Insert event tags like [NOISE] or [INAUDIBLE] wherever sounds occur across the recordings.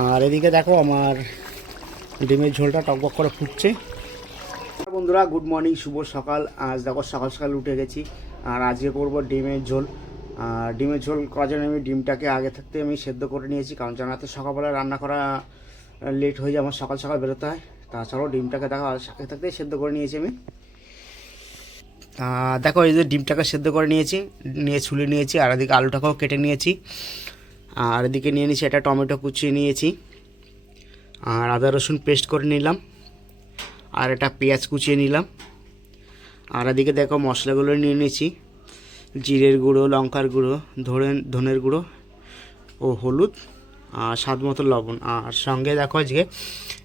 আর এদিকে দেখো আমার ডিমের ঝোলটা টকবক করে ফুটছে। বন্ধুরা গুড মর্নিং শুভ সকাল। আজ দেখো সকাল সকাল উঠে গেছি আর আজকে করব ডিমের ঝোল। আর ডিমের ঝোল করার জন্য আমি ডিমটাকে আগে থাকতে আমি সেদ্ধ করে নিয়েছি, কারণ জানাতে সকালবেলা রান্না করা লেট হয়ে যায়, আমার সকাল সকাল বেরোতে হয়। তাছাড়াও ডিমটাকে দেখো আগে থাকতে সেদ্ধ করে নিয়েছি আমি। দেখো এই যে ডিমটাকে সেদ্ধ করে নিয়েছি, নিয়ে ছুলে নিয়েছি, আর এদিকে আলুটাকেও কেটে নিয়েছি। আর এদিকে নিয়ে নিয়েছি একটা টমেটো কুচিয়ে নিয়েছি। আর আদা রসুন পেস্ট করে নিলাম। আর একটা পেঁয়াজ কুচিয়ে নিলাম। আর এদিকে দেখো মশলাগুলো নিয়ে নিয়েছি। জিরের গুঁড়ো, লঙ্কার গুঁড়ো, ধরে, ধনের গুঁড়ো ও হলুদ আর স্বাদ মতো লবণ। আর সঙ্গে দেখো আজকে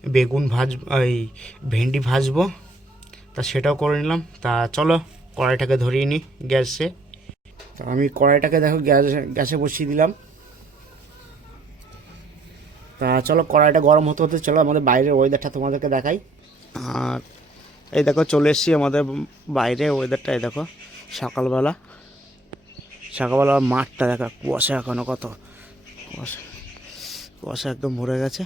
বেগুন ভাজ, এই ভেন্ডি ভাজবো। তা সেটাও করে নিলাম। তা চলো কড়াইটাকে ধরিয়ে নিই গ্যাসে। তা আমি কড়াইটাকে দেখো গ্যাস, গ্যাসে বসিয়ে দিলাম। তা চলো, কড়াইটা গরম হতে হতে চলো, আমাদের বাইরের ওয়েদারটা তোমাদেরকে দেখাই। আর এই দেখো, চলে এসেছি আমাদের বাইরে ওয়েদারটা এই দেখো, সকালবেলা। সকালবেলা মাঠটা দেখা, কুয়াশা এখনও কত। কুয়াশা কুয়াশা একদম ভরে গেছে।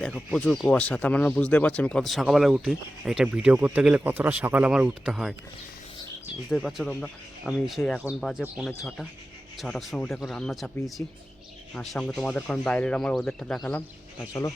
দেখো, প্রচুর কুয়াশা, তার মানে বুঝতে পারছি, আমি কত সকালবেলা উঠি। এটা ভিডিও করতে গেলে কতটা সকাল আমার উঠতে হয়। বুঝতেই পারছ তোমরা? আমি সেই এখন বাজে পৌনে ছটা। ছটার সময় উঠে এখন রান্না চাপিয়েছি। আর সঙ্গে তোমাদেরকে আমি বাইরের আমার ওদেরটা দেখালাম। তা চলো।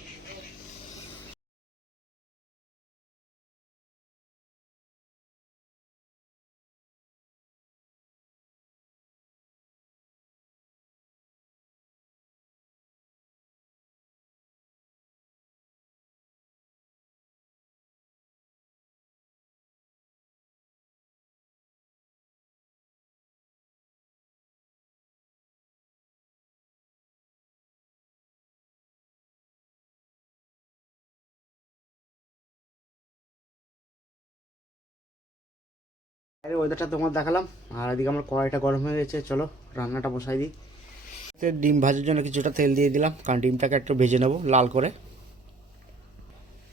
আরে ওয়েদারটা তোমার দেখালাম। আর এদিকে আমার কড়াইটা গরম হয়ে গেছে, চলো রান্নাটা বসাই দিই। ডিম ভাজার জন্য কিছুটা তেল দিয়ে দিলাম, কারণ ডিমটাকে একটু ভেজে নেব লাল করে।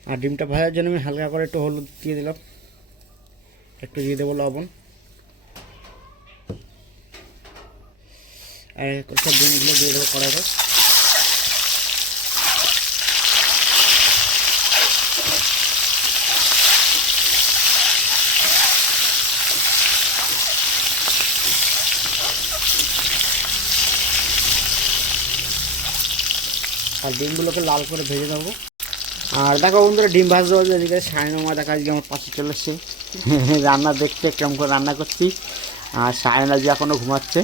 আর ডিমটা ভাজার জন্য আমি হালকা করে একটু হলুদ দিয়ে দিলাম। একটু দিয়ে দেবো লবণ। আর সব ডিমগুলো দিয়ে দেবো কড়াইতে। আর ডিমগুলোকে লাল করে ভেজে নেব। আর দেখো বন্ধুরা, ডিম ভাজতে ভাজতে এদিকে সাড়ে নমা দেখা আজকে আমার পাশে চলে এসছে। [LAUGHS] রান্না দেখতে কেমন করে রান্না করছি। আর সায়না যে এখনও ঘুমাচ্ছে।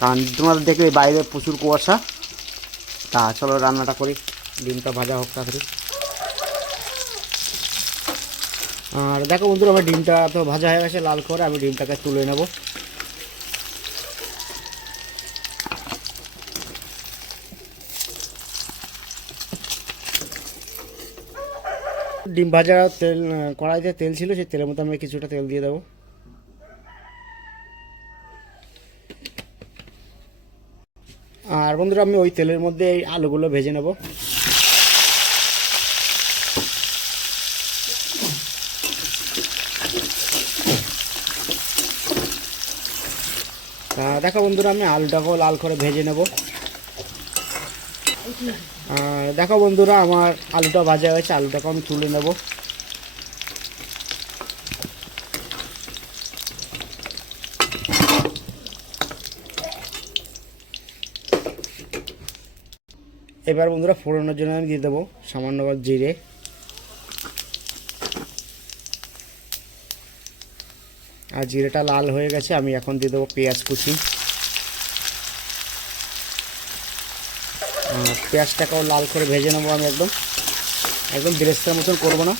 কারণ তোমাদের দেখবে বাইরে প্রচুর কুয়াশা। তা চলো রান্নাটা করি, ডিমটা ভাজা হোক তাড়াতাড়ি। আর দেখো বন্ধুরা, আমার ডিমটা তো ভাজা হয়ে গেছে, লাল করে আমি ডিমটাকে তুলে নেব। ডিম ভাজা তেল কড়াইতে তেল ছিল, সেই তেলের মধ্যে আমি কিছুটা তেল দিয়ে দেবো। আর বন্ধুরা, আমি ওই তেলের মধ্যে এই আলুগুলো ভেজে নেব। দেখো বন্ধুরা, আমি আলুটাকেও লাল করে ভেজে নেব। দেখো বন্ধুরা, আমার আলুটা ভাজা হয়েছে, আলুটাকে আমি তুলে নেব। এবার বন্ধুরা ফোড়নের জন্য আমি দিয়ে দেবো সামান্য জিরে। আর জিরেটা লাল হয়ে গেছে, আমি এখন দিয়ে দেবো পেঁয়াজ কুচি আর পেঁয়াজটাকেও লাল করে ভেজে নেব আমি একদম। একদম বেরেস্তার মতন করব না।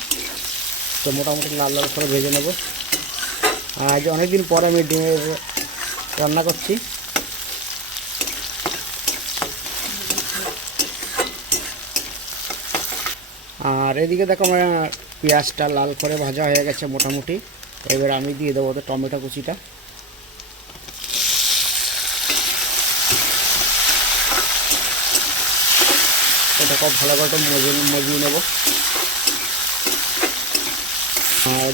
তো মোটামুটি লাল লাল করে ভেজে নেব। আর আজ অনেকদিন পরে আমি ডিমের রান্না করছি। আর এদিকে দেখো আমার পেঁয়াজটা লাল করে ভাজা হয়ে গেছে মোটামুটি। এবার আমি দিয়ে দেবো তো টমেটো কুচিটা। এটাকে ভালো করে মজুর মজিয়ে নেব।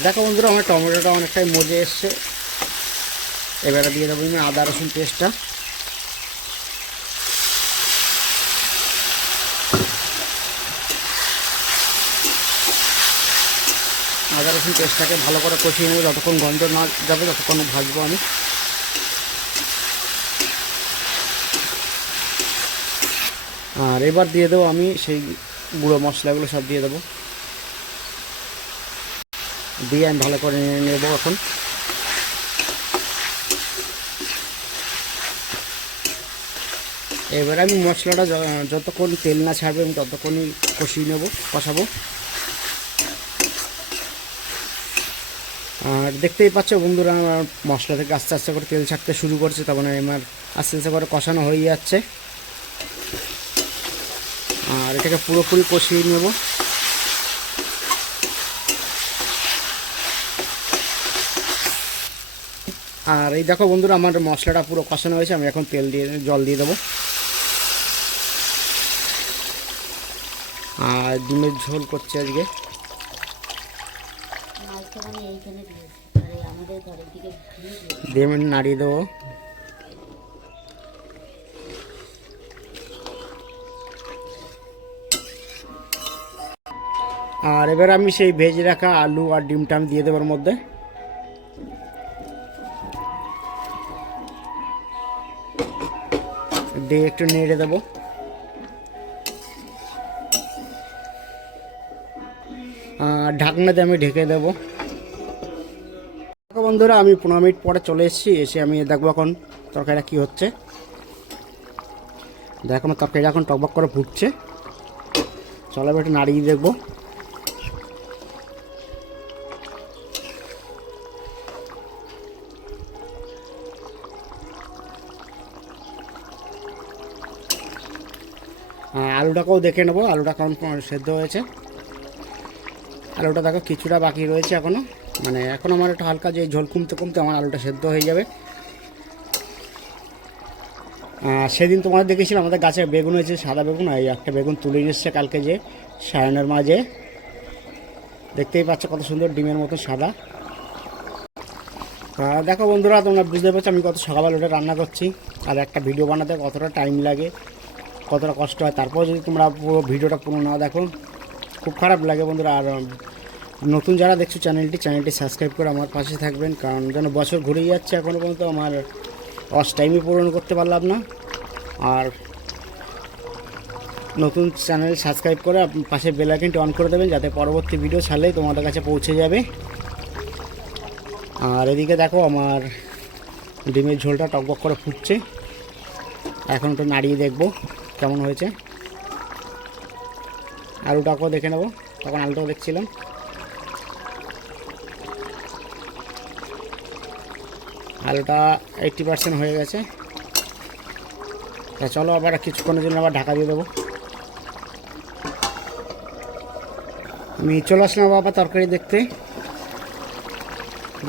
দেখো বন্ধুরা, আমার টমেটোটা অনেকটাই মজে এসছে। এবারে দিয়ে দেবো আমি আদা, রসুন পেস্টটা। আদা, রসুন পেস্টটাকে ভালো করে কষিয়ে নেব, যতক্ষণ গন্ধ না যাবে ততক্ষণ ভাজবো আমি। আর এবার দিয়ে দেবো আমি সেই গুঁড়ো মশলাগুলো সব দিয়ে দেবো। দিয়ে আমি ভালো করে নেব এখন। এবার আমি মশলাটা যতক্ষণ তেল না ছাড়বে আমি ততক্ষণই কষিয়ে নেব, কষাবো। আর দেখতেই পাচ্ছ বন্ধুরা, আমার মশলা থেকে আস্তে আস্তে করে তেল ছাড়তে শুরু করছে তার মানে আমার আস্তে আস্তে করে কষানো হয়ে যাচ্ছে। আর এটাকে পুরোপুরি কষিয়ে নেব। আর এই দেখো বন্ধুরা আমার মশলাটা পুরো কষানো হয়েছে আমি এখন তেল দিয়ে জল দিয়ে দেবো। আর ডিমের ঝোল করছে আজকে। মাছটা নাড়িয়ে এইখানে আর এবার আমি সেই ভেজে রাখা আলু আর ডিমটা আমি দিয়ে দেবো ওর মধ্যে। দিয়ে একটু নেড়ে দেবো। আর ঢাকনা দিয়ে আমি ঢেকে দেবো। বন্ধুরা, আমি পনেরো মিনিট পরে চলে এসেছি, এসে আমি দেখব এখন তরকারিটা কী হচ্ছে। দেখো আমার তরকারিটা এখন টকবক করে ফুটছে। চলো একটু নাড়িয়ে দেখব। আলুটাকেও দেখে নেব। আলুটা কেমন সেদ্ধ হয়েছে। আলুটা দেখো কিছুটা বাকি রয়েছে এখনও মানে এখন আমার একটু হালকা যে ঝোল কমতে কমতে আমার আলুটা সেদ্ধ হয়ে যাবে। সেদিন তোমাদের দেখেছিলাম, আমাদের গাছে বেগুন হয়েছে, সাদা বেগুন এই একটা বেগুন তুলে এসছে কালকে যে সায়নের মাঝে দেখতেই পাচ্ছ কত সুন্দর ডিমের মতো সাদা। দেখো বন্ধুরা, তোমরা বুঝতে পারছ আমি কত সকালবেলা ওটা রান্না করছি। আর একটা ভিডিও বানাতে কতটা টাইম লাগে। কতটা কষ্ট হয়, তারপর যদি তোমরা পুরো ভিডিওটা পুরো না দেখো, খুব খারাপ লাগে বন্ধুরা। আর নতুন যারা দেখছ চ্যানেলটি চ্যানেলটি সাবস্ক্রাইব করে আমার পাশে থাকবেন, কারণ যেন বছর ঘুরেই যাচ্ছে এখনও পর্যন্ত, আমার অস টাইমই পূরণ করতে পারলাম না। আর, নতুন চ্যানেল সাবস্ক্রাইব করে পাশে বেল আইকনটি অন করে দেবেন, যাতে পরবর্তী ভিডিও ছাড়লেই তোমাদের কাছে পৌঁছে যাবে। আর এদিকে দেখো আমার ডিমের ঝোলটা টকবক করে ফুটছে। এখন একটু নাড়িয়ে দেখব। কেমন হয়েছে? আলুটাকেও দেখে নেব। তখন আলুটাও দেখছিলাম। আলুটা এইটটি পার্সেন্ট হয়ে গেছে। তা চলো আবার কিছুক্ষণের জন্য আবার ঢাকা দিয়ে দেবো। আমি চলে আসলাম বাবা তরকারি দেখতে।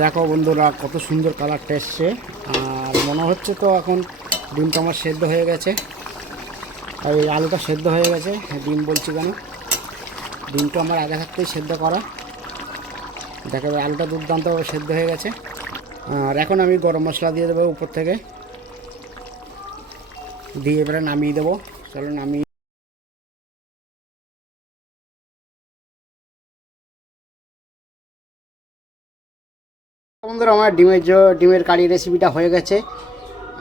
দেখো বন্ধুরা, কত সুন্দর কালারটা এসছে। আর মনে হচ্ছে তো এখন ডিমটা আমার সেদ্ধ হয়ে গেছে। আর এই আলুটা সেদ্ধ হয়ে গেছে। হ্যাঁ, ডিম বলছি কেন? ডিমটা আমার আগে থাকতেই সেদ্ধ করা। দেখো এবার আলুটা দুর্দান্ত সেদ্ধ হয়ে গেছে। আর এখন আমি গরম মশলা দিয়ে দেবো উপর থেকে। দিয়ে এবারে নামিয়ে দেবো। চলো নামিয়ে বন্ধুরা আমার ডিমের জ- ডিমের কারি রেসিপিটা হয়ে গেছে।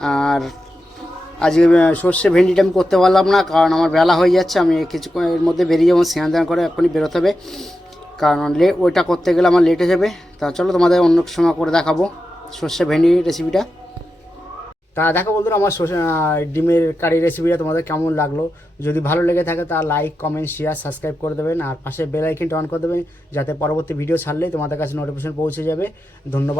আর আজকে সর্ষে ভেন্ডিটা আমি করতে পারলাম না, কারণ আমার বেলা হয়ে যাচ্ছে, আমি কিছুক্ষণের মধ্যে বেরিয়ে যাব, স্নান দান করে এখনই বেরোতে হবে। কারণ ওইটা করতে গেলে আমার লেট হয়ে যাবে। তা চলো তোমাদের অন্য সময় করে দেখাবো সর্ষে ভেন্ডি রেসিপিটা তা দেখো বন্ধুরা, আমার ডিমের কারি রেসিপিটা তোমাদের কেমন লাগল? যদি ভালো লেগে থাকে, তা লাইক কমেন্ট শেয়ার সাবস্ক্রাইব করে দেবেন, আর পাশে বেল আইকনটা অন করে দেবেন, যাতে পরবর্তী ভিডিও ছাড়লেই তোমাদের কাছে নোটিফিকেশন পৌঁছে যাবে। ধন্যবাদ।